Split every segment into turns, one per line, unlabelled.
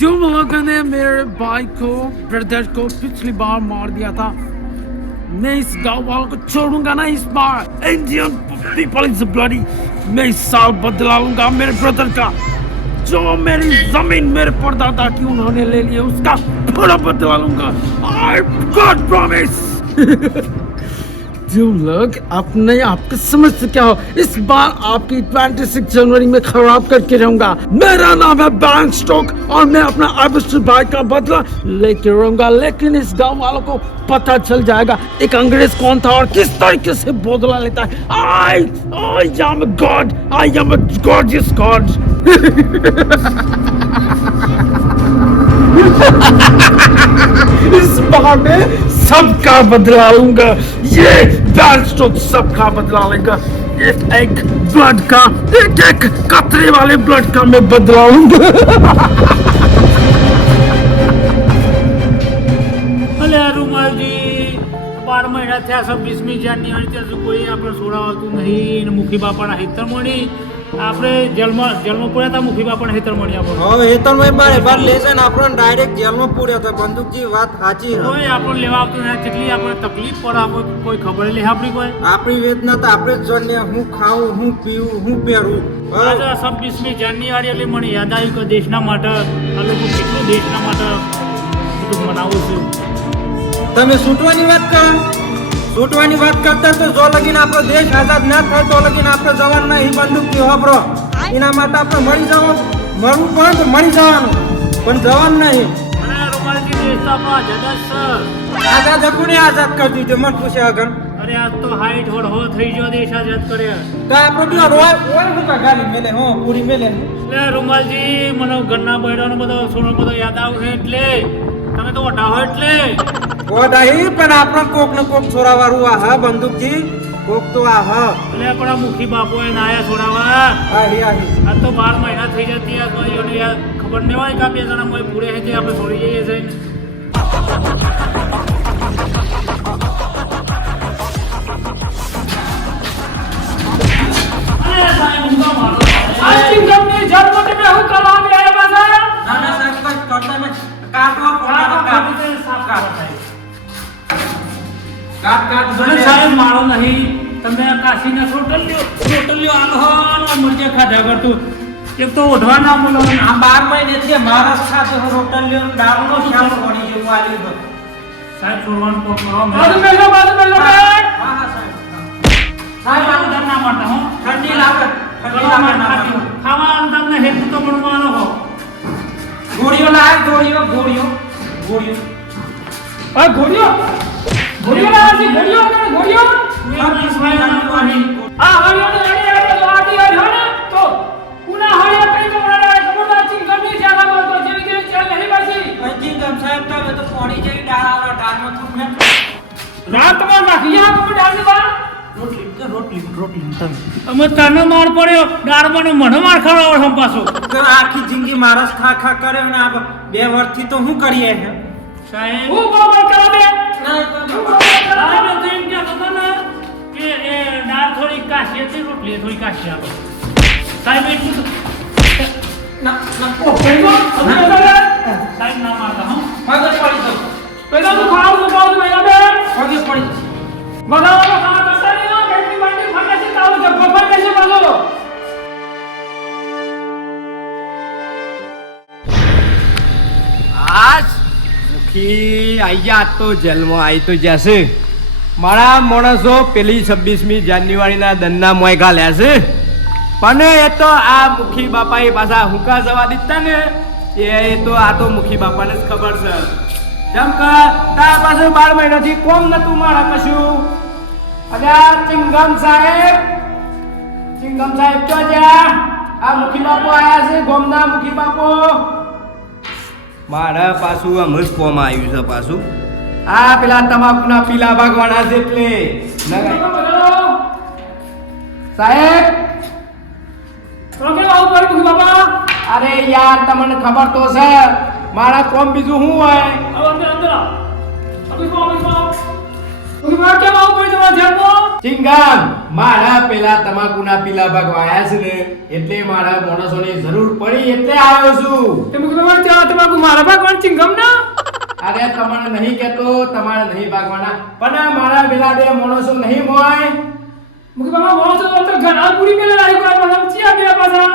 तुम लोगों ने मेरे भाई को, ब्रदर को पिछली बार मार दिया था, मैं इस गाँव वालों को छोड़ूँगा ना इस बार। इंडियन पीपल इज़ ब्लडी मैं इस साल बदला लूँगा मेरे ब्रदर का। जो मेरी ज़मीन मेरे परदादा की उन्होंने ले लिया उसका पूरा बदला लूँगा। आई गॉड प्रॉमिस तुम लोग अपने आप को समझते क्या हो? इस बार आपकी 26 जनवरी में खराब करके रहूँगा। मेरा नाम है बैंक स्टॉक और मैं अपना अवश्य भाई का बदला लेके रहूँगा। लेकिन इस गाँव वालों को पता चल जाएगा, एक अंग्रेज़ कौन था और किस तरीके से बदला लेता है। I I am god I am a gorgeous god इस बार मैं सबका बदला लूँगा। ये बैरस्टोक सबका बदला लेगा एक एक ब्लड का एक एक कतरे वाले ब्लड का मैं बदला लूंगा
અલે આ રૂમાલજી બાર મહિના થયા છવ્વીસમી જાન્યુઆરી ત્યાં સુધી કોઈ આપણે સોડાવતું નહીં ને મુખી બાપાના હિતર મળી આપણે જેલમાં જેલમાં પૂર્યા હતા મુખીબા પણ હેતરમણી આપણે
હવે હેતરમણી બારે બાર લેશે ને આપણને ડાયરેક્ટ જેલમાં પૂર્યા હતા. બંદૂકજી વાત સાચી
કોઈ આપણને લેવા આવતું નહીં કેટલી આપણે તકલીફ પડે આપણે કોઈ ખબર લે આપણી કોઈ.
આપણી વેદના તો આપણે જ જાણીએ હું ખાઉં હું પીવું હું પહેરું.
આજે છવ્વીસમી જાન્યુઆરી એટલે મને યાદ આવ્યું કે દેશના માટે આ લોકો કેટલું દેશના માટે બધું મનાવું છું.
તમે છૂટવાની વાત કરો. છૂટવાની વાત કરતા તો જો લગીને આપણો દેશ આઝાદ ના થાય તો લગીને આપણે જવાનું નહીં બંદૂકથી હોબરો એના માટે આપણે મળી જવું મરવું પણ તો મળી જવાનું. પણ જવાનું નહીં.
આઝાદ કોને
આઝાદ કરી દીધો? મને પૂછે આગળ.
અરે આજ તો હાઈટ હોડ હો થઈ ગયો દેશ આઝાદ કર્યા.
તો આપણો બી રોય ગાલી મેલે હો પૂરી મેલે.
એટલે રૂમાલજી મને ઘરના બૈરાનો બધો સોનો બધો યાદ આવશે એટલે. તમે તો હો એટલે.
ઓડાઈ પણ આપણો કોક ને કોક છોરાવાળું આ હા બંદૂકજી કોક તો આ હા
એટલે આપણા મુખી બાપુ એ નાયા છોડાવા.
આહી આહી.
આ તો બાર મહિના થઈ જતી આ ભાઈઓને યાર ખબર નહીં હોય કે બે જણા મોય પૂરે હે તે આપણે છોડી જઈએ છે
ના
કાશીના રોટલીઓ રોટલીઓ આલો મરજે ખાધા કરતું. એક તો ઓઢવા ના બોલો
આ બાર મહિને થી મહારાષ્ટ્ર ખાતે રોટલીઓ દારૂનો શ્યામ પડી ગયો છે.
સાહેબ ફોરવાન કો કરો મેં
હા. હા સાહેબ.
સાહેબ આવું ધન ના મારતા હું.
ઠંડી લાગે ઠંડી લાગે ના લાગે.
ખાવા અંદાજના હેતુ તો મળવાનો હો.
ગોળીઓ લાય ગોળીઓ ગોળીઓ ગોળીઓ. છવ્વીસ મહિનાની વાહી. હજી ગમ સાહેબ તમે તો પોણી જેવી ડાળ આલો ડાળમાં થૂક ને રોટલી રોટલી રોટલી તમે
અમે તને માર પડ્યો દારમાં મને માર પાછો
તો આખી જિંદગી મારસ ખા ખા કર્યો ને. આ બે વર્ષથી તો શું કરીએ
સાહેબ
ના,
એ તો એમ ને એ દાળ થોડી કાશી હતી રોટલી થોડી કાશી આપો. સાહેબ એટલું
ના, ના, ઓ,
સાહેબ ના મારતા હો?
મગજ પડી જશે. મગજ પડી જશે.
આજ મુખી આઈ ગયા આજ તો જેલમાં આવી તો જશે મારા માણસો પેલી છવ્વીસમી જાન્યુઆરીના દંડના મોયકા ઘાલ્યા છે. પણ એ તો આ મુખી બાપાએ પાછા હુંકા જવા દીધા ને. એ એ તો આ તો મુખી બાપાને જ ખબર છે. જેમ કે તાર પાસે બાર મહિનાથી કોમ નતું મારા કશું. અને આ ચિંગમ સાહેબ ચિંગમ સાહેબ તો જ્યાં આ મુખી બાપો આયા છે, ગોમના મુખી બાપુ. મારા પાછું આમ જ કોમ આવ્યું છે પાછું. આ પેલા તમાકુના પીલા ભાગવાના છે એટલે સાહેબ? અરે યાર, તમને ખબર તો છે. મારા કોમ બીજું શું હોય? ચિંગામ, મારા પેલા તમાકુના પીલા ભાગ વાયા છે ને, એટલે મારા માણસોની જરૂર પડી એટલે આવ્યો છું.
તમાકુ મારા ભાગવાનું ચિંગમ ના
અરે તમારે નહીં કેતો તમારે નહીં ભાગવાના. પણ મારા પેલા બે માણસો નહીં મોય
મુકે બાપા બોલો તો ઘણા પૂરી પેલા લાઈ કોઈ પાછા ચિયા બે પાછા.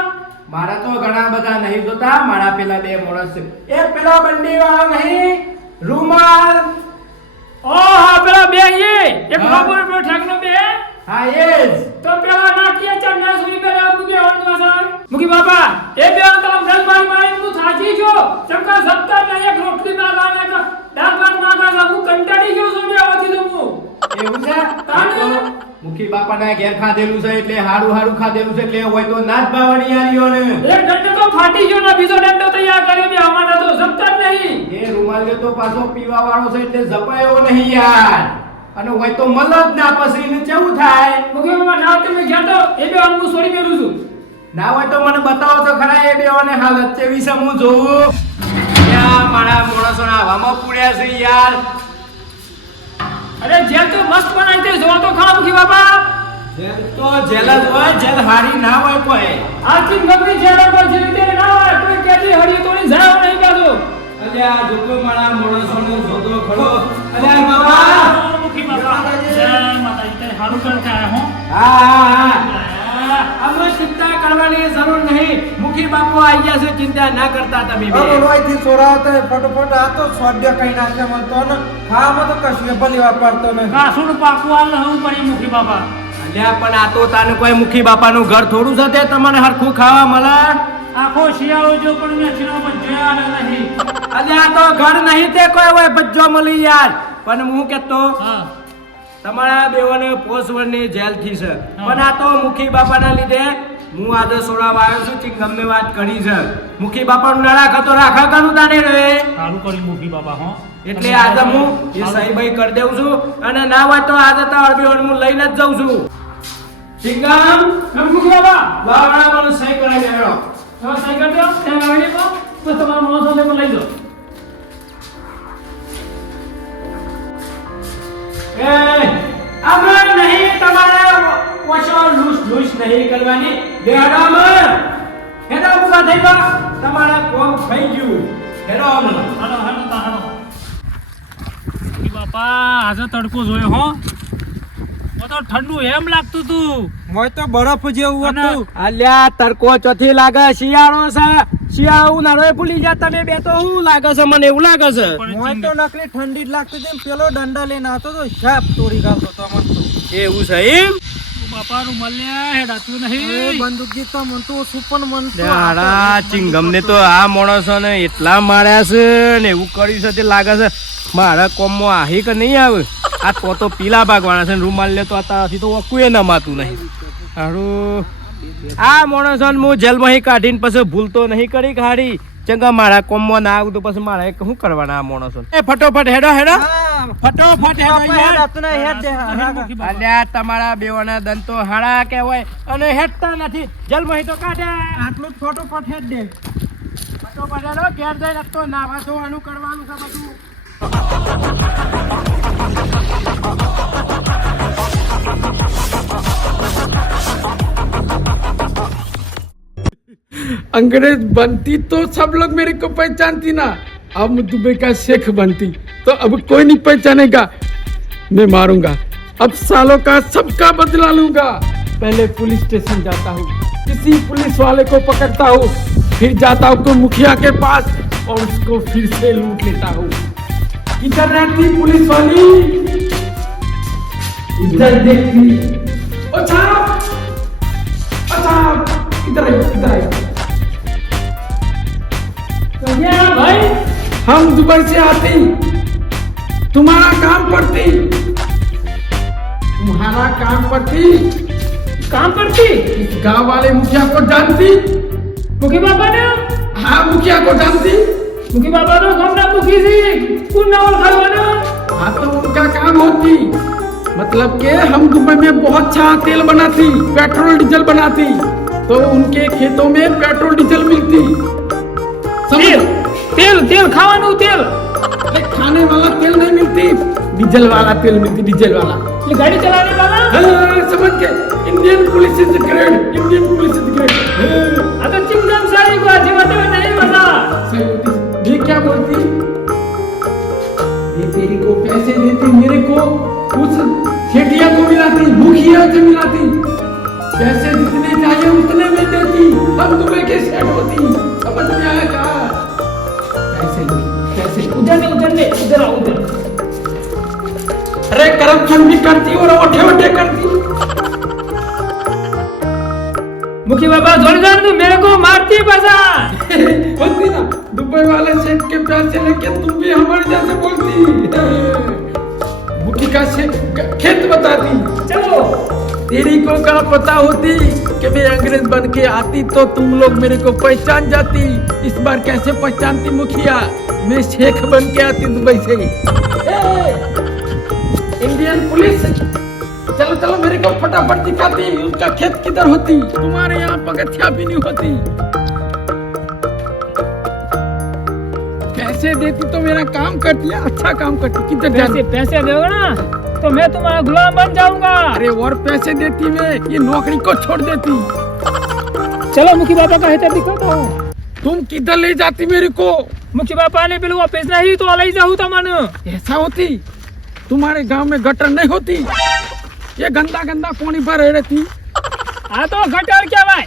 મારા તો ઘણા બધા નહીં જોતા મારા પેલા બે માણસ એ પેલા બંડી વાળો નહીં રૂમાલ.
ઓ હા પેલા બે એ એક
હા.
પર ઠાકનો બે.
હા એ જ.
તો પેલા નાખીએ છે ને સુઈ પેલે બે હણ પાછા મુખી બાપા એ બે તમ દસ બાર મારી તું થાકી ગયો ચમકા સત્તર ને એક રોટલી ના લાવે તો દાળ ભાત છે હું કંટાળી ગયો છું બે આવતી તો હું.
એવું છે? તાણ મુકી બાપા ના ઘેર ખાધેલું છે એટલે હારું હારું ખાધેલું છે એટલે હોય તો ના જ ભાવવાની ને
એક દંડો તો ફાટી ગયો ને બીજો દંડો તૈયાર કર્યો બે અમારા તો સત્તર નહીં.
એ રૂમાલ તો પાછો પીવા વાળો છે એટલે જપાયો નહીં યાર. અને હોય તો જ ના પછી ને કેવું થાય
ભગવાન ના તમે ગયા તો એ બે હું છોડી મેલું છું.
ના હોય તો મને બતાવો તો ખરા એ બેઓને હાલત છે વિશે હું જોઉં. ત્યાં મારા માણસોના હવામાં પૂર્યા છે યાર.
અરે જેલ તો મસ્ત બનાવી દે જોવા તો ખરા મુખી બાબા
જેલ તો જેલ જ હોય જેલ હારી ના હોય કોઈ.
આખી ગમની જેલ પર જે રીતે ના હોય કોઈ કેદી હળી તોડી જાવ નહીં પાછો
અલ્યા જોકો મારા માણસોનો જોતો ખરો અલ્યા બાબા
મુખી બાબા માતાજી તે હારું કરતા હો?
હા હા હા. અમે ચિંતા કરવાની જરૂર નહીં. મુખી બાપુ છે ચિંતા ના કરતા તમે બે.
હવે ફટોફટ આ તો સ્વાડ્ય કઈ નાખે મનતો ને. ખાવામાં તો કશું ભલી વાપરતો નહીં.
કાસુડ પાકું હાલ હું પડી મુખી બાબા
અલ્યા પણ આ તો તાને કોઈ મુખી બાપાનું ઘર થોડું છે તે? તમને હરખું ખાવા મળે?
આખો શિયાળો જો પણ મેં ચિરામાં જોયા નહીં
અલ્યા આ તો ઘર નહીં તે કોઈ હોય બજ્જો મળી યાર. પણ હું કેતો તમારા બેઓને પોસવરની જેલથી છે. પણ આ તો મુખી બાપાના લીધે હું આજે સોડાવા આવ્યો છું ચિંગમને વાત કરી છે. મુખી બાપા નું રાખે તો રાખા કરું તાને રહે
સારું કરી મુખી બાપા હો.
એટલે આજે હું એ સહી ભાઈ કરી દઉં છું. અને ના હોય તો આજે તો અડબી હું લઈને જ જાઉં છું. ચિંગમ
મુખી બાબા
વાવડા મને સહી કરાવી દેજો
તો સહી કરી દો ત્યાં આવી તો તમારા મોસો લઈ જાઓ
એ અમે નહીં તમારે ઓછો લૂસ લૂસ નહીં કરવાની. બેડો અમે હેડો ઊભા થઈ બા તમારા કોમ થઈ ગયું. હેડો અમર.
હાલો હાલો તા હાલો. બાપા આજે તડકો જોયો હો. તો ઠંડુ એમ લાગતું તું.
મોય તો બરફ જેવું હતું.
અલ્યા તડકો ચોથી લાગે શિયાળો છે. શિયાળો ઉનાળો ભૂલી જા તમે બે તો શું લાગે છે મને એવું લાગે છે?
હું તો નકલી ઠંડી જ લાગતી હતી પેલો દંડા લઈને આવતો તો સાપ તોડી ગાલતો તો મન તો.
એવું છે એમ?
બાપા નું મળ્યા હેડાતું નહીં.
બંદૂકજી તો મન તો પણ મન
હારા ચિંગમને તો આ માણસો ને એટલા માર્યા છે ને એવું કર્યું છે તે લાગે છે મારા કોમમાં આહી કે નહીં આવે? આ તો તો પીલા ભાગવાના છે ને રૂમાલ લે તો અત્યારથી તો વકુએ નમાતું નહીં. હારું. આ માણસો હું જેલમાં કાઢીને પછી ભૂલતો નહીં કરી કાઢી ચંગા મારા કોમમાં ના આવું તો પછી મારે શું કરવાના આ માણસો એ ફટોફટ હેડો હેડો. ફટોફટ હેડો. અલ્યા તમારા બેવાના દંત હાડા કહેવાય અને હેડતા નથી. જેલમાં તો કાઢે.
આટલું જ ફટોફટ હેડ દે.
ફટોફટ હેડો ઘેર જઈને તો નાવા ધોવાનું કરવાનું છે બધું.
अंग्रेज़ बनती तो सब लोग मेरे को पहचानती ना। अब दुबई का शेख बनती तो अब कोई नहीं पहचानेगा। मैं मारूँगा। अब सालों का सबका बदला लूँगा। पहले पुलिस स्टेशन जाता हूँ। किसी पुलिस वाले को पकड़ता हूँ। फिर जाता हूँ मुखिया के पास और उसको फिर से लूट लेता हूँ। इधर रहती पुलिस वाली? इधर देखती। ओ साहब! इधर इधर आइए।
भाई,
हम दुबई से आती तुम्हारा काम पड़ती। तुम्हारा काम पड़ती।
काम
इस गाँव वाले मुखिया को जानती।
मुखी बाबा ने?
हाँ मुखिया को जानती।
मुखी बाबा नो गमना मुखी खरवाना
हाँ तो उनका काम होती। मतलब के हम दुबई में बहुत अच्छा तेल बनाती, पेट्रोल, डीजल बनाती। तो उनके खेतों में पेट्रोल डीजल मिलती।
तेल तेल तेल खावा
तेल। खाने वाला तेल नहीं मिलती। डीजल वाला तेल मिलती डीजल वाला।
ये गाड़ी चलाने वाला?
हाँ समझ के Indian police is great Indian police is great.
हाँ, तो अगर चिंगम सारी को आज बात में नहीं बता
ये क्या बोलती? ये तेरी को पैसे देती मेरे को उस खेतिया को मिलाती भूखिया से मिलाती। पैसे जितने चाहिए उतने में देती हम तुम्हें के सेट होती समझ में आया क्या? पैसे लो।
उधर नहीं। उधर नहीं उधर आओ उधर।
अरे करप्शन भी करती और ओठे ओठे करती
मुखी बाबा तू मेरे को मारती पैसा
होती ना दुबई वाले सेठ के पैसे लेके तुम भी हमारे जैसे बोलती। मुखी का से खेत बताती
चलो।
तेरी को क्या पता होती कि मैं अंग्रेज़ बन के आती तो तुम लोग मेरे को पहचान जाती। इस बार कैसे पहचानती मुखिया? मैं शेख बन के आती दुबई से। इंडियन पुलिस चलो चलो मेरे को फटाफट दिखाती। उसका खेत किधर होती? तुम्हारे यहाँ पगथिया भी नहीं होती। पैसे देती तो मेरा काम करती है अच्छा काम करती। किधर
पैसे पैसे दोगे ना? तो मैं तुम्हारा गुलाम बन जाऊँगा।
अरे और पैसे देती मैं? ये नौकरी को छोड़ देती।
चलो मुखी बाबा का हिसाब दिखा दो।
तुम किधर ले जाती मेरे को?
मुखी बाबा ने बिलवा पैसा ही तो अलग जाऊ था मन।
ऐसा होती? तुम्हारे गाँव में गटर नहीं होती? ये गंदा गंदा पानी भर रहती।
आ तो गटर क्या भाई?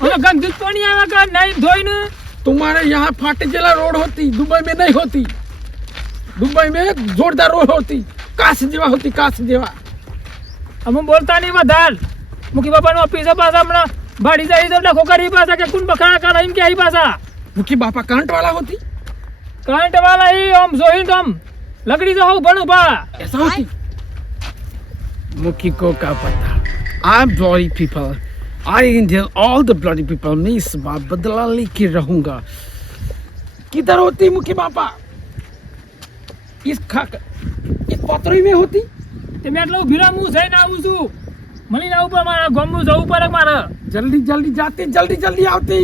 हाँ? गंदी पानी तो आवा का? नहीं धोई
तुम्हारे यहाँ फाटे जिला रोड होती दुबई में नहीं होती। दुबई में जोरदार रोड होती। काश जेवा होती काश जेवा
અમે બોલતા નહીં વધાર મુખી બાપાનું ઓફિસ પાછા હમણાં ભાડી જાય તો ડખો કરી પાછા કે કોણ બખાડા કરા એમ કે પાછા
मुखी बापा करंट वाला होती
કરંટ વાળા ઈ આમ જોઈને તો આમ લગડી જાવ ભણું ભા
ऐसा होती मुखी को क्या पता I am bloody people I Indian all the bloody people मैं इस बार बदला लेके रहूंगा किधर होती मुखी बापा इस खा इस पतरी में होती
તે મેં એટલું ભીરા હું જઈને આવું છું મળીને આવું પર મારા ગમનું જવું પડે મારે
जल्दी जल्दी जाती जल्दी जल्दी आती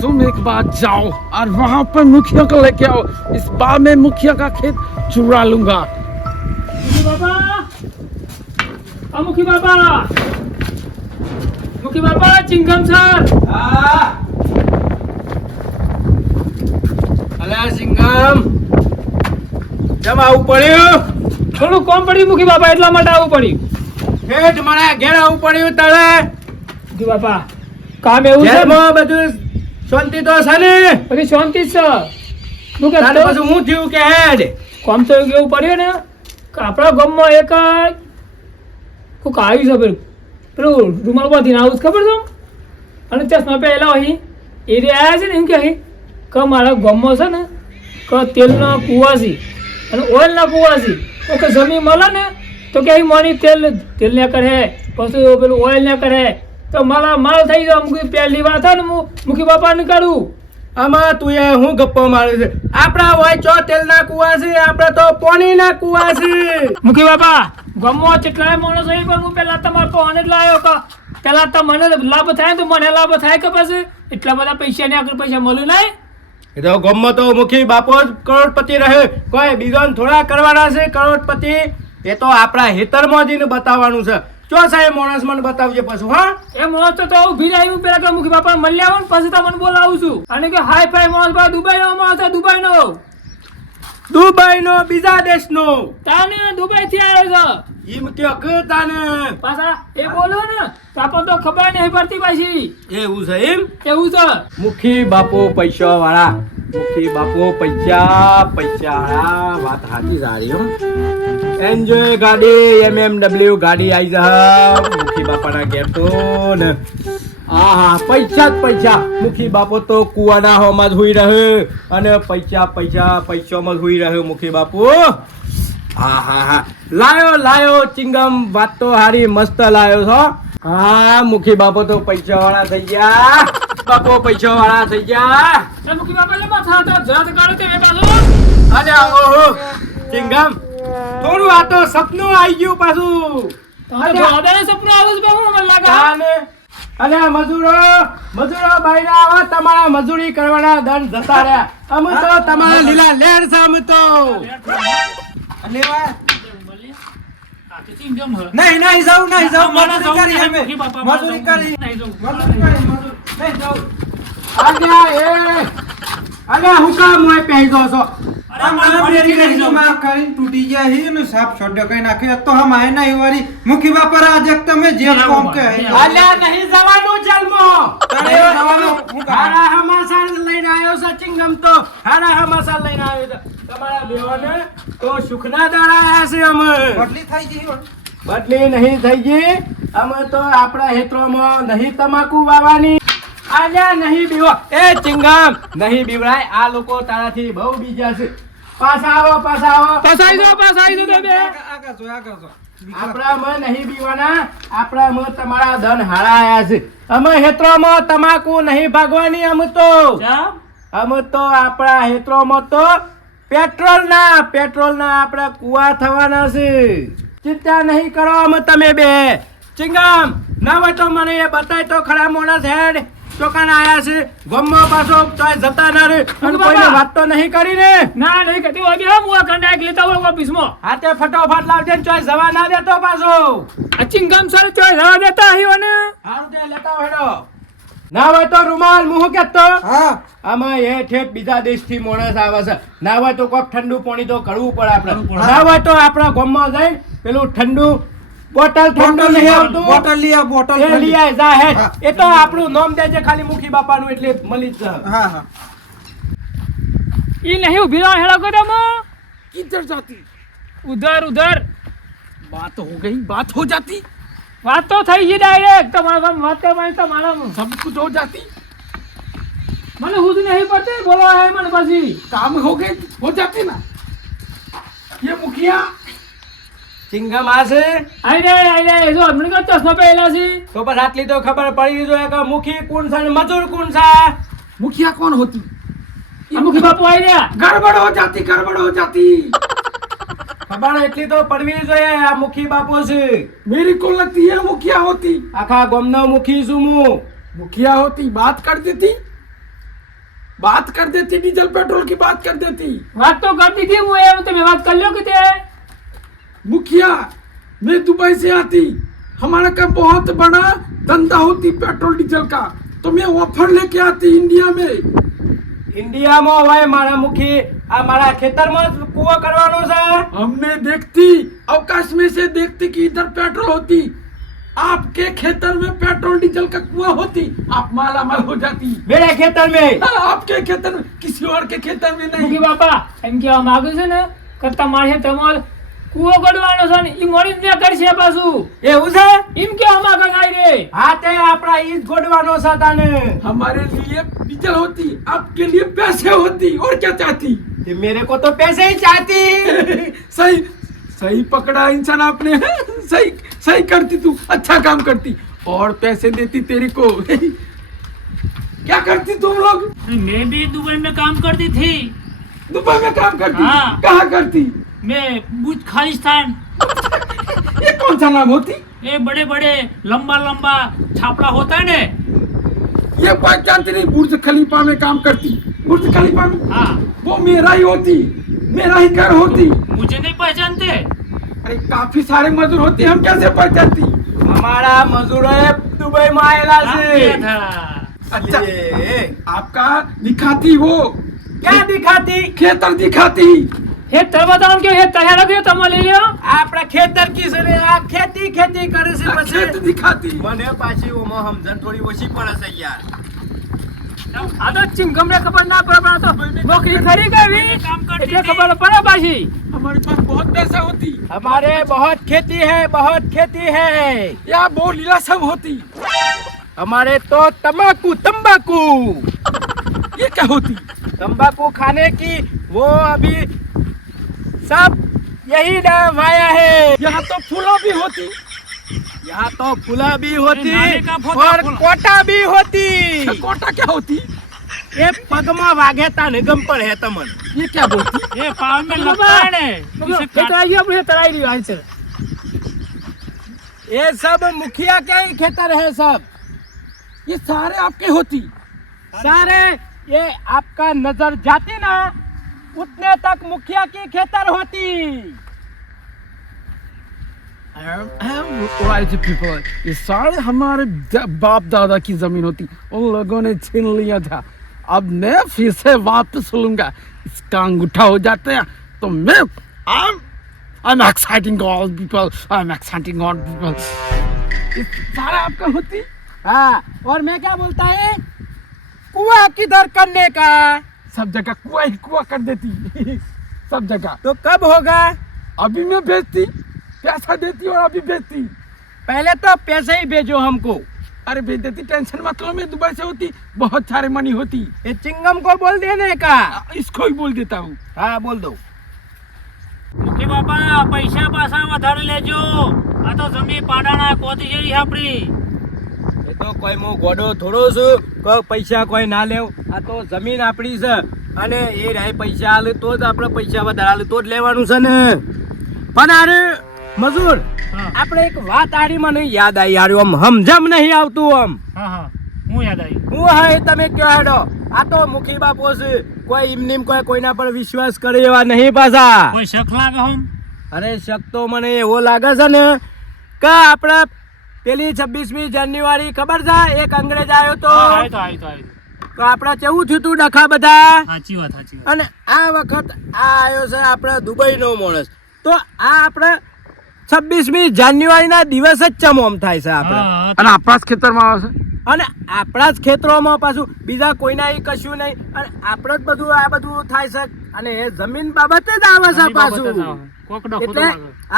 तुम एक बार जाओ और वहां पर मुखिया को लेके आओ इस बार मैं मुखिया का खेत चुरा लूंगा
મુખી બાપા આ મુખી બાપા મુખી
અલ્યા સિંગમ. કેમ આવું પડ્યું.
થોડું કોમ પડ્યું મુખી બાપા એટલા માટે આવું પડ્યું.
હેઠ ઘેર આવું પડ્યું તળે
મુખી બાપા કામ એવું છે
બધું શાંતિ તો છે ને?
બધી શાંતિ છે. કે
પછી હું થયું કે હેડ?
કામ તો એવું પડ્યું ને? આપણા ગામમાં એક કોક આવ્યું છે પેલું. પેલું રૂમાલ બાંધીને આવું ખબર છે અને ચશ્મા પહેલા અહીં એ રે આવ્યા છે ને એમ કે અહીં? કે મારા ગામમાં છે ને કે તેલના કુવાસી. અને ઓઇલના કુવાસી. તો કે જમીન મળે ને તો કે અહીં મારી તેલ તેલ ને કરે. પછી પેલું ઓઇલ ને કરે. તો મારા માલ થઈ ગયો. મૂકી પહેલી વાત ને હું મુખી બાપાને કરું
આમાં તું એ હું ગપ્પો મારે છે? આપણા હોય ચો તેલના કુવા છે આપણે તો પાણીના કુવા છે
મુખી બાપા ગમો કેટલાય માણસો એ પણ હું પેલા તમારે પહોંચે જ લાવ્યો કે? પેલા તો મને લાભ થાય તો મને લાભ થાય કે પછી? એટલા બધા પૈસા ને આગળ પૈસા મળ્યું નહીં?
એ તો ગમમાં તો મુખી બાપો જ કરોડપતિ રહે. કોઈ બીજો થોડા કરવાના છે કરોડપતિ? એ તો આપણા હેતરમાં જઈને બતાવવાનું છે. ચો સાહેબ માણસ મને બતાવજે પછી હા?
એ મોસ્ટ તો તો ઊભી રહ્યું પેલા કે મુખી બાપા મળ્યા આવો ને પછી તમને બોલાવું છું. અને કે હાઈ ફાઈ મોસ ભાઈ દુબઈ નો મોસ દુબઈ નો
દુબઈ નો બીજા દેશનો.
તાને દુબઈ થી આવ્યો છે?
એમ કયો કે તાને?
પાછા એ બોલો ને તો તો ખબર નહીં પડતી પાછી.
એવું છે એમ?
એવું છે.
મુખી બાપો પૈસા વાળા મુખી બાપો પૈસા પૈસા વાળા વાત સાચી સારી હો. એન્જોય ગાડી એમ એમ ડબલ્યુ ગાડી આવી જા મુખી બાપાના ઘેર તો ને. આહા પૈસા જ પૈસા. મુખી બાપો તો કુવાના હોમાં જ હોઈ રહે અને પૈસા પૈસા પૈસામાં જ હોઈ રહ્યો મુખી બાપુ. હા હા હા. લાયો લાયો ચિંગમ વાત તો હારી મસ્ત લાયો છો. હા મુખી બાપો તો પૈસા વાળા થઈ ગયા. બાપો પૈસા વાળા થઈ ગયા.
મુખી બાપા લે માથા હતા જરા કાઢો તે બાજુ
આજે ઓહો ચિંગમ. થોડું આ તો સપનું આવી ગયું પાછું.
તો દાદાને સપનું આવું જ બહુ મને લાગે.
તાને અને મજૂરો મજૂરો આવો તમારા મજૂરી કરવાના દંડ જતા રહ્યા. અમે તો તમારા લીલા લેર છે અમે તો.
લેવા. નહીં નહીં જાઉં નહીં જાઉં. મજૂરી કરી અમે. મજૂરી કરી.
નહીં, જવું.
મજૂરી કરી મજૂરી. નહીં જાઉં.
આજ્ઞા એ. અને હું કામ હોય પહેરી દો છો?
તૂટી ગયા હી ને સાપ છોડ્યો કઈ નાખ્યો. તો હમ આય નહીં વારી. મુખી બાપા આજે તમે જે કોમ કે
અલ્યા નહીં જવાનું જલમો.
તારે જવાનું? હું
હારા હમાસાર લઈને આવ્યો સચિંગમ તો. હારા હમાસાર લઈને આવ્યો તમારા બેવાને તો સુખના દાડા આયા છે અમે.
બદલી થઈ ગઈ.
બદલી નહીં થઈ ગઈ. અમે તો આપણા હેતરોમાં નહીં તમાકુ વાવાની આલ્યા નહીં બીવો. એ ચિંગમ. નહીં બીવડાય. આ લોકો તારાથી બહુ બીજા છે. પાછા આવો પાછા આવો.
પાસાઈ દો પાસાઈ દો તમે.
આ કરજો આ
કરજો નહીં બીવાના. આપણામાં તમારા ધન હારા આયા છે. અમે હેત્રોમાં તમાકુ નહીં ભાગવાની અમે તો? અમે તો આપણા હેત્રોમાં તો પેટ્રોલ ના પેટ્રોલ ના આપણા કુવા થવાના છે. ચિંતા નહીં કરો અમે તમે બે. ચિંગમ ના હોય તો મને એ બતાય તો ખરા મોણસ હેડ ચોકાન આયા છે ગમમાં પાછો ચોય જતા ના રે અને કોઈને વાત તો નહીં કરી ને
ના નહીં કદી હોય હો હું આ કંડાક લેતા હોય ઓફિસમાં.
હાથે ફટાફટ લાવજે ને ચોય જવા ના દેતો પાછો.
આ ચિંગમ સર ચોય જવા દેતા આવ્યો ને
હારું તે લેતા હેડો ના હોય તો રૂમાલ હું કેતો
હા.
આમાં એ ઠેઠ બીજા દેશથી માણસ આવે છે. ના તો કોક ઠંડુ પાણી તો કરવું પડે આપણે. ના તો આપણા ગામમાં જઈને પેલું ઠંડુ બોટલ ઠંડુ
લઈ
આવતું.
બોટલ લઈ આવ બોટલ
લઈ આવ. જા
હે.
એ તો આપણું નામ દેજે ખાલી મુખી બાપા નું એટલે મલી જ
હા હા.
ઈ નહીં ઊભી રહો હેડો ગોડમ.
કિધર જાતી.
ઉધર ઉધર.
બાત હો ગઈ બાત હો જાતી.
વાત તો થઈ ગઈ ડાયરેક્ટ તમારા સામે વાત કરવાની તો મારા
सब कुछ हो जाती
મને હુદ નહીં પડતી બોલો હે મને પછી
काम हो गए हो जाती ना ये मुखिया
ચિંગમ આ છે
આઈ રે આઈ રે જો મને કહો ચશ્મા પહેરેલા છે
તો બસ આટલી તો ખબર પડી જોઈએ કે મુખી કોણ છે ને મજૂર કોણ છે
मुखिया कौन होती
આ મુખી બાપુ આઈ રહ્યા
गड़बड़ हो जाती गड़बड़ हो जाती
ખબર એટલી તો પડવી જોઈએ આ મુખી બાપો છે
मेरी को लगती है मुखिया होती
આખા ગામનો મુખી છું હું
मुखिया होती बात कर देती बात कर देती डीजल पेट्रोल की बात कर देती
વાત તો કરતી હતી હું એમ તમે વાત કરી લો કે તે
मुखिया मैं दुबई से आती हमारा का बहुत बड़ा धंधा होती पेट्रोल डीजल का तो मैं ऑफर लेके आती इंडिया में
ઇન્ડિયામાં હોય મારા મુખી આ મારા ખેતરમાં જ કૂવો કરવાનો છે
हमने देखती अवकाश में से देखती कि इधर पेट्रोल होती आपके खेतर में पेट्रोल डीजल का कुआं होती आप माला माल हो जाती
मेरे खेतर में
हाँ, आपके खेतर में किसी और के खेतर में
મુખી
नहीं
બાપા એમ કહેવા માંગુ છે ને કે તમારે તમારે કૂવો ગડવાનો છે ને ઈ મોડી જ કરશે પાછું
એવું છે
એમ કહેવા માંગે ગાય રે
હા તે આપણા ઈ જ ગોડવાનો છે તાને
हमारे लिए डीजल होती आपके लिए पैसे होती और क्या चाहती
ये मेरे को तो पैसे ही चाहती
सही सही पकड़ा इंसान आपने सही सही करती तू अच्छा काम करती और पैसे देती तेरे को क्या करती तुम लोग
मैं भी दुबई में काम करती थी
दुबई में काम करती
हाँ।
कहाँ करती
मैं बुज खालिस्तान।
ये कौन सा नाम होती?
ये बड़े बड़े लंबा लंबा छापड़ा होता है ने?
ये बात जानती नहीं बुर्ज खलीफा में काम करती। बुर्ज खलीफा में?
हाँ।
वो मेरा ही होती मेरा ही घर होती।
मुझे नहीं पहचानते।
अरे काफ़ी सारे मजदूर होते हम कैसे पहचानती?
हमारा मजदूर है
दुबई
मायला
से। हाँ,
अच्छा आपका दिखाती वो?
क्या दिखाती?
खेतर दिखाती।
हे तर बताओ કે हे તૈયાર રાખ્યો તમે લઈ લ્યો
આપણા ખેતર કી છે ને આ ખેતી ખેતી કરે છે
खेत
પછી
दिखाती
મને પાછી ઓમાં સમજણ થોડી ઓછી પડે છે યાર
આ તો ચિંગમ ને ખબર ના પડે પણ આ તો નોકરી ખરી ગઈ એટલે ખબર પડે પાછી
हमारे पास बहुत पैसा होती
हमारे बहुत खेती है बहुत खेती है
या वो लीला सब होती
हमारे तो तंबाकू तंबाकू
ये क्या होती
तंबाकू खाने की वो अभी सब यही डैम आया है।
यहाँ तो फूला भी होती।
यहाँ तो फूला भी होती और कोटा भी होती।
अच्छा, कोटा क्या होती?
ये पगमा वाघेता निगम पर है तमन।
ये क्या बोलती?
ये पाव में लगता है। ये
तराई अपने तराई लियो आज
ये सब मुखिया के ही खेतर है सब।
ये सारे आपके होती।
सारे ये आपका नज़र जाते ना उतने तक मुखिया की खेतर होती।
ये सारे हमारे बाप दादा की ज़मीन होती। उन लोगों ने छीन लिया था। अब मैं फिर से वापस लूँगा। इसका अंगूठा हो जाते हैं। तो मैं I'm I'm exciting all people. I'm exciting all people. सारा आपका होती?
हाँ और मैं क्या बोलता है? कुआ किधर करने का?
सब जगह कुआ ही कुआ कर देती सब जगह
तो कब होगा
अभी मैं बेचती पैसा देती और अभी बेचती
पहले तो पैसे ही भेजो हमको
अरे भेज देती टेंशन मत लो मैं दुबई से होती बहुत सारे मनी होती
ये चिंगम को बोल देने का
इसको ही बोल देता हूँ
हाँ बोल दो
મુખી બાપા પૈસા પાછા વધારે લેજો આ તો જમીન પાડાના કોતી જેવી આપણી
એ તો કોઈ હું ગોડો થોડો છું કોઈ પૈસા કોઈ ના લેવ. આ તો જમીન આપણી છે. અને એ રાય પૈસા હાલે તો જ આપણે પૈસા વધારે હાલે તો જ લેવાનું છે ને. પણ અરે મજૂર આપણે એક વાત આરી મને યાદ આવી હારી આમ સમજમ નહીં આવતું આમ.
હું યાદ આવી?
હું હા તમે કયો હેડો? આ તો મુખી બાપો છે. કોઈ ઇમનીમ કોઈ કોઈના પર વિશ્વાસ કરે એવા નહીં પાછા.
કોઈ શક લાગે હમ?
અરે શક તો મને એવો લાગે છે ને કે આપણે પેલી છવ્વીસમી જાન્યુઆરી ખબર છે? એક અંગ્રેજ આવ્યો તો.
તો
આપણે કેવું થયું તું ડખા બધા?
સાચી વાત સાચી
અને આ વખત આ આવ્યો છે આપણે દુબઈનો માણસ. તો આ આપણે છવ્વીસમી જાન્યુઆરીના દિવસ જ ચમોમ થાય છે આપણે.
અને આપણા ખેતરમાં આવે છે?
અને આપણા જ ખેતરોમાં પાછું બીજા કોઈના એ કશું નહીં. અને આપણે જ બધું આ બધું થાય છે. અને એ જમીન બાબતે જ આવે છે પાછું. એટલે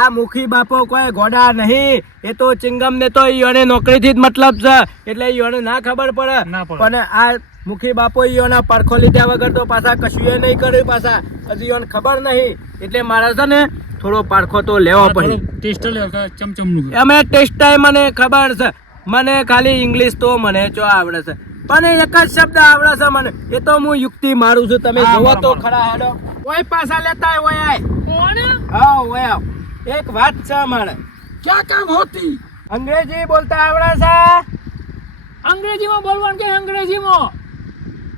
આ મુખી બાપો કોઈ ગોડા નહીં. એ તો ચિંગમ ને તો ઈયોને નોકરીથી જ મતલબ છે. એટલે ઈયોને ના ખબર પડે. પણ આ મુખી બાપો ઈયોના પરખો લીધા વગર તો પાછા કશું એ નહીં કર્યું પાછા. હજી ઈયોને ખબર નહીં. એટલે મારે છે ને થોડો પારખો તો લેવો પડે.
ટેસ્ટ ચમચમનું
અમે ટેસ્ટ મને ખબર છે. મને ખાલી ઇંગ્લિશ તો મને જો આવડે છે. પણ એક જ શબ્દ આવડે છે મને. એ તો હું યુક્તિ મારું છું. તમે જોવો તો ખરા હેડો કોઈ પાછા લેતા હોય
કોણ?
હા ઓય એક વાત છે મારે.
ક્યાં કામ હોતી?
અંગ્રેજી બોલતા આવડે છે?
અંગ્રેજીમાં બોલવાનું કે અંગ્રેજીમાં?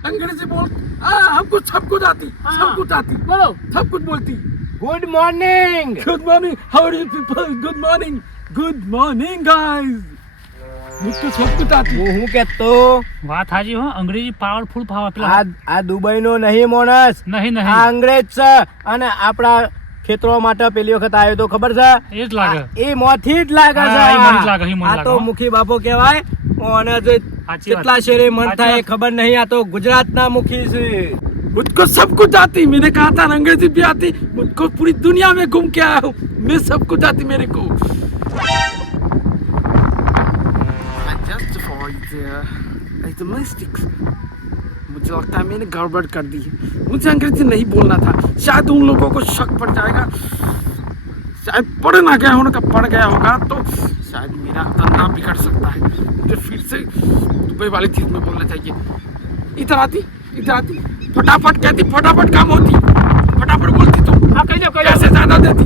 અંગ્રેજી બોલ. આ હમકુ
છપકુ
આતી. સબકુ આતી.
બોલો.
સબકુ બોલતી. Good morning good morning how are you people good morning good morning guys
હું હું કેતો
વાત હાજી હો અંગ્રેજી પાવરફુલ ફાવા પેલા
આ આ દુબઈનો નહીં માણસ
નહીં
આ
નહીં
અંગ્રેજ છે અને આપણા ખેતરો માટે પેલી વખત આવ્યો તો ખબર છે
એ જ લાગે
આ- એ મોથી જ લાગે છે
હા, એ મને જ લાગે, એ મને
આ
લાગે,
તો
હો.
મુખી બાપો કહેવાય અને જે
સાચી વાત.
કેટલા શેરે મન
સાચી
થાય એ
વાત.
ખબર નહીં આ તો ગુજરાતના મુખી છે
मुझको सब कुछ आती मैंने कहा था ना, अंग्रेजी भी आती मुझको पूरी दुनिया में घूम के आया हूँ मैं सब कुछ आती मेरे को एकदम तो स्टिक्स मुझे लगता है मैंने गड़बड़ कर दी। है मुझे अंग्रेज़ी नहीं बोलना था। शायद उन लोगों को शक पड़ जाएगा। शायद पढ़ ना गया उनका पढ़ गया होगा तो शायद मेरा धंधा बिगड़ सकता है। मुझे फिर से दुबई वाली चीज़ में बोलना चाहिए। इधर आती इधर आती। फटाफट कहती फटाफट काम होती। फटाफट बोलती तो। कैसे ज़्यादा देती?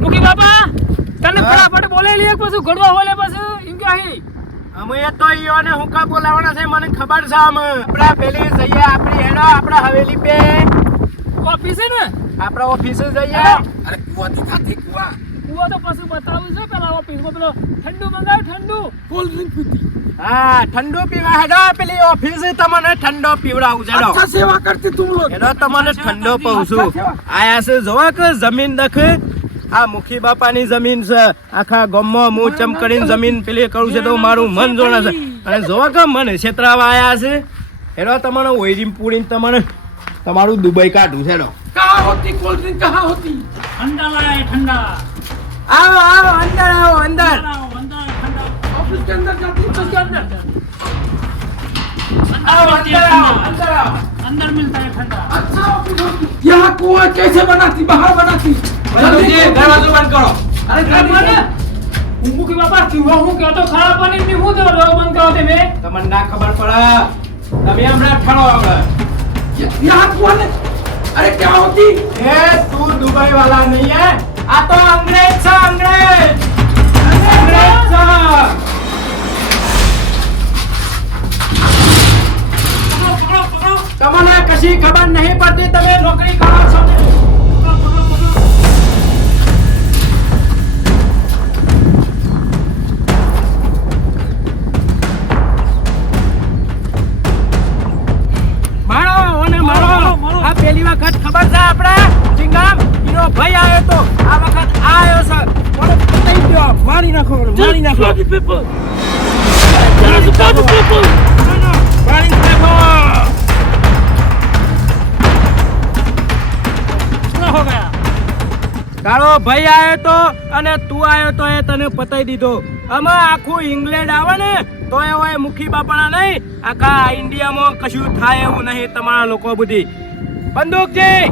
मुखी बाबा
तने
हाँ? फटाफट बोले लिए पशु गड़वा बोले पशु इनका ही
અમે તો ઈઓને હુંકા બોલાવવાના છે મને ખબર છે આમ. આપણા પેલી જઈએ આપણી હેડો આપણા હવેલી પે
ઓફિસે ને?
આપણા ઓફિસે જઈએ.
અરે કુવા તો ખાતી
કુવા. કુવા તો પછી બતાવું છે પેલા ઓફિસ પેલો ઠંડુ મંગાવ ઠંડુ.
કોલ્ડ ડ્રિંક પીતી.
હા ઠંડુ પીવા હેડો પેલી ઓફિસ તમને ઠંડો પીવડાવું છે
અચ્છા સેવા કરતી તું લોગ
હેડો તમને ઠંડો પહોંચું. આયા છે જોવા કે જમીન દખ. આ મુખી બાપાની જમીન છે. આખા ગામમાં હું ચમકડીને જમીન પેલી કરું છે તો મારું મન જોડે છે. અને જોવા કે મને છેતરાવા આવ્યા છે? એનો તમારો ઓઈરીમ પૂરીને તમારે તમારું દુબઈ કાઢું છે એનો
કહા હોતી કોલ્ડ ડ્રિંક કહા હોતી?
ઠંડા લાય ઠંડા.
આવો આવો અંદર આવો અંદર. ઓફિસ
કે
અંદર જાતી? તો અંદર?
अंदर मिलता है ठंडा
अच्छा ऑफिस होती यहाँ कुआ कैसे बनाती बाहर बनाती
જલ્દી દરવાજો બંધ કરો
अरे जल्दी
મને હું મુકી બાપા ચૂહો હું કહેતો ખરાબ બની ની હું તો લોક બંધ કરો તમે
તમને ના ખબર પડે તમે હમણાં ઠણો હમણાં
ये- यहाँ कुआ ने अरे क्या होती
એ તું દુબઈ વાલા નહીં હે આ તો અંગ્રેજ છે અંગ્રેજ અંગ્રેજ છે તમને કશી ખબર નહીં
પડતી તમે નોકરી કરો છો.
પેલી વખત ખબર છે આપણે? ચિંગામ હીરો ભાઈ આવ્યો તો. આ વખત આવ્યો છે. મને થઈ ગયો. મારી નાખો
મારી નાખો. મારી
તારો ભાઈ આવ્યો તો અને તું આવ્યો તો એ તને પતાઈ દીધો. આમાં આખું ઇંગ્લેન્ડ આવે ને તો એ હોય મુખી બાપણા નહીં આખા ઇન્ડિયામાં કશું થાય એવું નહીં તમારા લોકો બધી. બંદૂકજી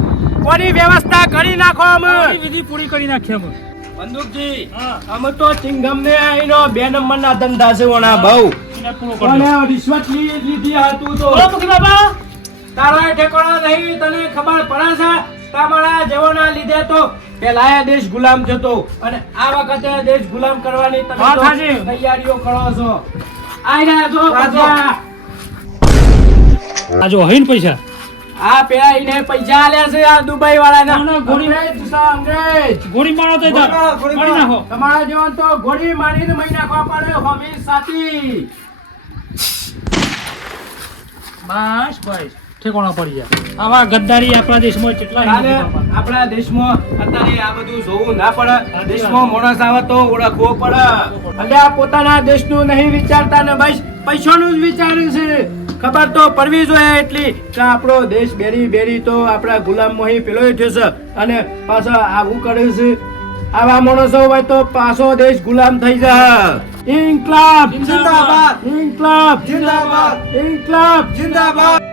કોની વ્યવસ્થા કરી નાખો અમે
વિધિ પૂરી કરી નાખી અમે
બંદૂકજી અમે તો ચિંગમ ને આઈનો બે નંબરના ધંધા છે ઓણા
દો.
રિશ્વત લીધી હતું તો.
બોલો
તારો એ ઠેકાણો નહીં તને ખબર પડે છે? તમારા જવાના લીધે તો પેલા દેશ ગુલામ થતો અને આ વખતે દેશ ગુલામ કરવાની તમે. તૈયારીઓ કરો છો. આઈ જો.
આ જો હઈન પૈસા.
આ પેલા ઈને પૈસા આલ્યા છે આ દુબઈ વાળા
ના, ના, ગોળી-
અંગ્રેજ છે, અંગ્રેજ.
ગોળી મારો તો
ગોળી ગોળી
નાખો.
તમારા જેવા તો ગોળી મારીને મહિના નાખવા પડે હોમી સાથી.
બસ બસ. ઠેકોણા પડી જાય. આવા ગદ્દારી આપણા દેશમાં કેટલા
તારે
હિન્દુ બાપા.
આપણા દેશમાં અત્યારે આ બધું જોવું ના પડે. દેશમાં માણસ આવે તો ઓળખવો પડે. એટલે આ પોતાના દેશનું નહીં વિચારતા ને બસ પૈસાનું જ વિચારે છે. ખબર તો પડવી જોઈએ એટલી કે આપણો દેશ બેરી બેરી તો આપણા ગુલામ મોહી પેલો થયો છે અને પાછો આવું કરે છે. આવા માણસો હોય તો પાછો દેશ ગુલામ થઈ જાય. ઇન્કલાબ.
જિંદાબાદ.
ઇન્કલાબ.
જિંદાબાદ.
ઇન્કલાબ.
જિંદાબાદ.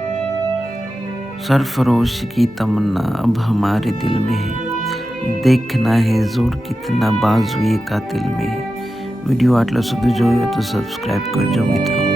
सरफरोश की तमन्ना अब हमारे दिल में है देखना है जोर कितना बाजुए का दिल में है વિડીયો આટલો સુધી જોયો તો સબસ્ક્રાઈબ કરજો મિત્રો